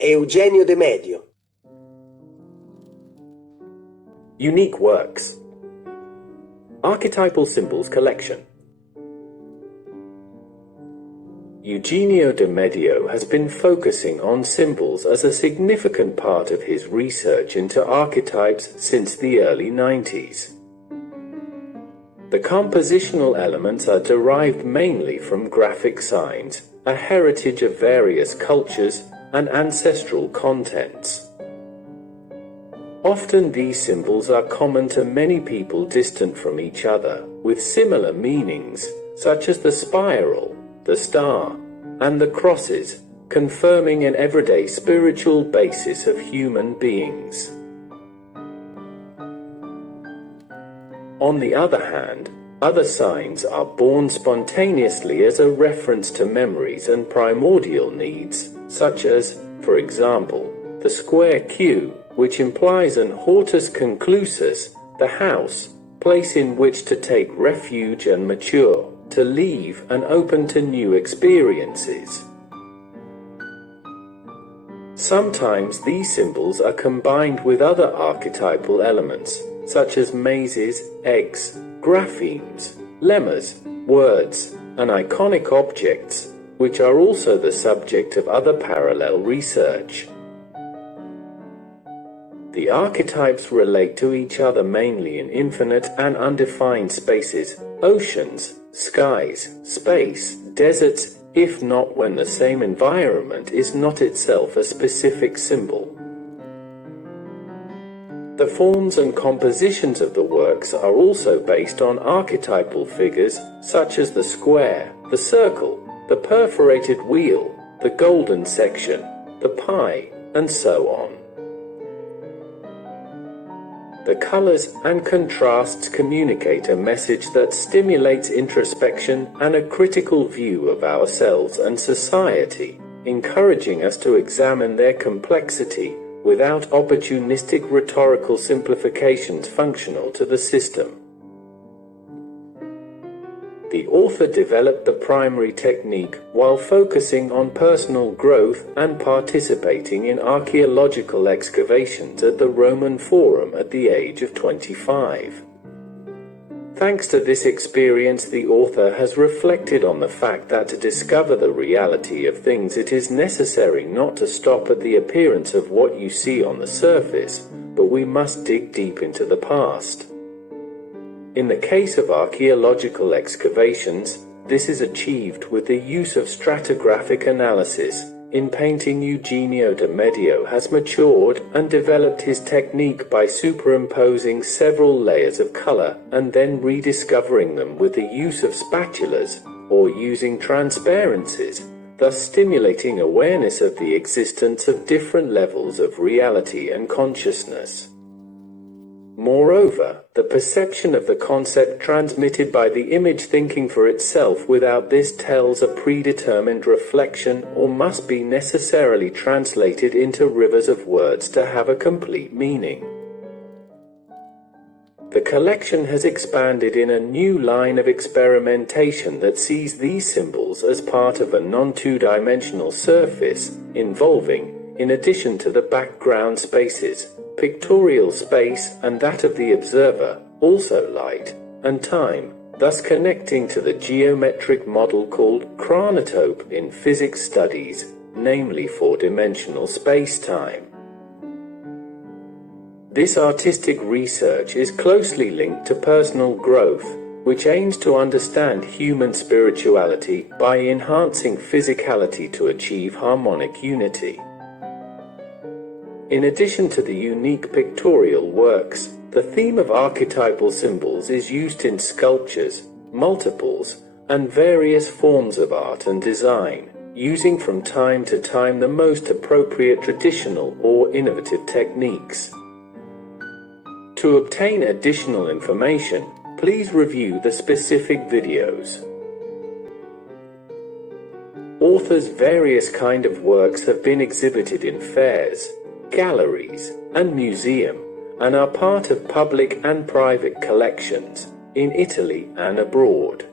Eugenio De Medio. Unique works. Archetypal Symbols Collection. Eugenio de Medio has been focusing on symbols as a significant part of his research into archetypes since the early 90s. The compositional elements are derived mainly from graphic signs, a heritage of various cultures, and ancestral contents. Often these symbols are common to many people distant from each other, with similar meanings, such as the spiral, the star, and the crosses, confirming an everyday spiritual basis of human beings. On the other hand, other signs are born spontaneously as a reference to memories and primordial needs, such as, for example, the square Q, which implies an hortus conclusus, the house, place in which to take refuge and mature, to leave and open to new experiences. Sometimes these symbols are combined with other archetypal elements, such as mazes, eggs, graphemes, lemmas, words, and iconic objects, which are also the subject of other parallel research. The archetypes relate to each other mainly in infinite and undefined spaces, oceans, skies, space, deserts, if not when the same environment is not itself a specific symbol. The forms and compositions of the works are also based on archetypal figures such as the square, the circle, the perforated wheel, the golden section, the pie, and so on. The colors and contrasts communicate a message that stimulates introspection and a critical view of ourselves and society, encouraging us to examine their complexity without opportunistic rhetorical simplifications functional to the system. The author developed the primary technique while focusing on personal growth and participating in archaeological excavations at the Roman Forum at the age of 25. Thanks to this experience, the author has reflected on the fact that to discover the reality of things, it is necessary not to stop at the appearance of what you see on the surface, but we must dig deep into the past. In the case of archaeological excavations, this is achieved with the use of stratigraphic analysis. In painting, Eugenio de Medio has matured and developed his technique by superimposing several layers of color and then rediscovering them with the use of spatulas or using transparencies, thus stimulating awareness of the existence of different levels of reality and consciousness. Moreover, the perception of the concept transmitted by the image thinking for itself without this tells a predetermined reflection or must be necessarily translated into rivers of words to have a complete meaning. The collection has expanded in a new line of experimentation that sees these symbols as part of a non-two-dimensional surface, involving, in addition to the background spaces, pictorial space and that of the observer, also light and time, thus connecting to the geometric model called chronotope in physics studies, namely four-dimensional space-time. This artistic research is closely linked to personal growth, which aims to understand human spirituality by enhancing physicality to achieve harmonic unity. In addition to the unique pictorial works, the theme of archetypal symbols is used in sculptures, multiples, and various forms of art and design, using from time to time the most appropriate traditional or innovative techniques. To obtain additional information, please review the specific videos. Authors' various kind of works have been exhibited in fairs, galleries, and museums, and are part of public and private collections in Italy and abroad.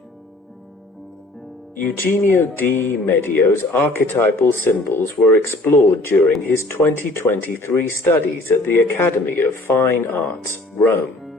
Eugenio de Medio's archetypal symbols were explored during his 2023 studies at the Academy of Fine Arts, Rome.